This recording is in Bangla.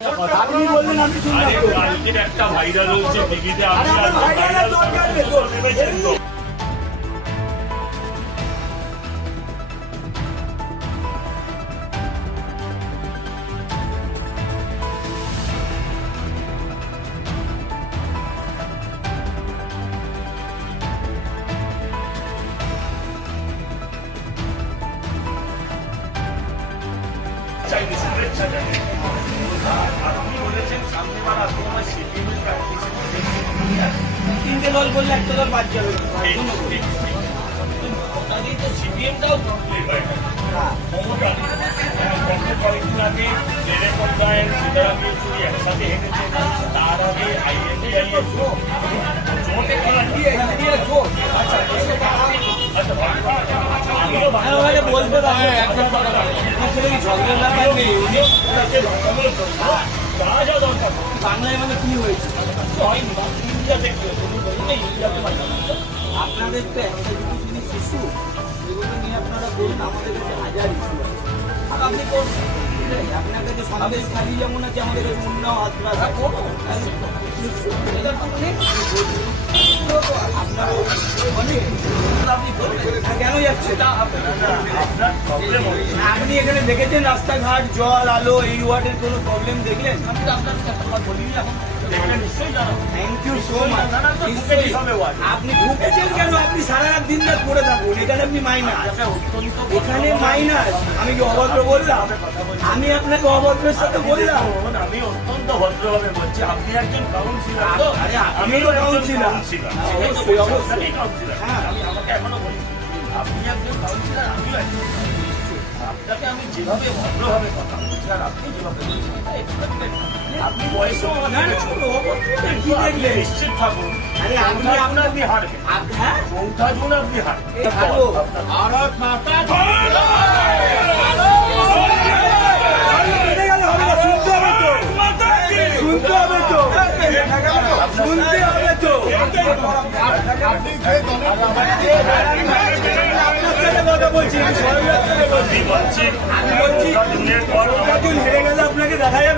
আপনি বললেন আমি শুনলাম। একটা ভাইরাল হচ্ছে টিভিতে আপনি চাইলে শুভেচ্ছা। আর আপনি বলেছেন সামনেবার আপনি আমার তিনটে দল বললে একটা দল বাদ যাবে সিপিএমটাও হয় না হ্যাঁ। ক্ষমতা কয়েকদিন আগে জেনে পর্দায় সীতারাম একসাথে হেঁটেছে তার আগে আইএনডিআই আপনাদের তো একটা জিনিস ইস্যু এগুলো নিয়ে আপনারা বলুন, আমাদের কাছে হাজার ইস্যু আর আপনি? আপনার কাছে সন্দেশ খালি যেমন আছে, আমাদের কাছে উন্নাও হাতরা আপনার অনেক আপনি কেন যাচ্ছে আপনার আপনি এখানে দেখেছেন রাস্তাঘাট জল আলো এই ওয়ার্ডের কোনো প্রবলেম দেখলেন? আমি তো আপনার বলিনি এখন। থ্যাংক ইউ সো মাচ আপনি ঢুকেছেন কেন? আপনি সারা রাত দিন রাত পড়ে থাকুন। এখানে আপনি মাইনাস এখানে মাইনাস আমি কি অভদ্র বললাম? আমি আপনাকে অভদ্রের সাথে বললাম। আমি অত্যন্ত ভদ্রভাবে বলছি। আপনি একজন কাউন্সিলর কাউন্সিলর। কাউন্সিলর হ্যাঁ, কাউন্সিলর। আমি আমাকে এখনও বলি আপনি একজন কাউন্সিলর আমিও একজন আপনাকে আমি যেভাবে ভদ্রভাবে কথা বলছি আর আপনি যেভাবে বলছেন। আপনি আপনি দেখলেন? নিশ্চিত থাকুন। আরে, আমি আপনার- আপনি হারবেন চৌঠা জুন আপনি হারবেন ভারত মাতা শুনতে হবে তো। কথা বলছি আমি বলছি। আপনি বলছেন আমি বলছি চৌঠা জুনের পর চৌঠা জুন হেরে গেলে আপনাকে দেখা যাবে আচ্ছা,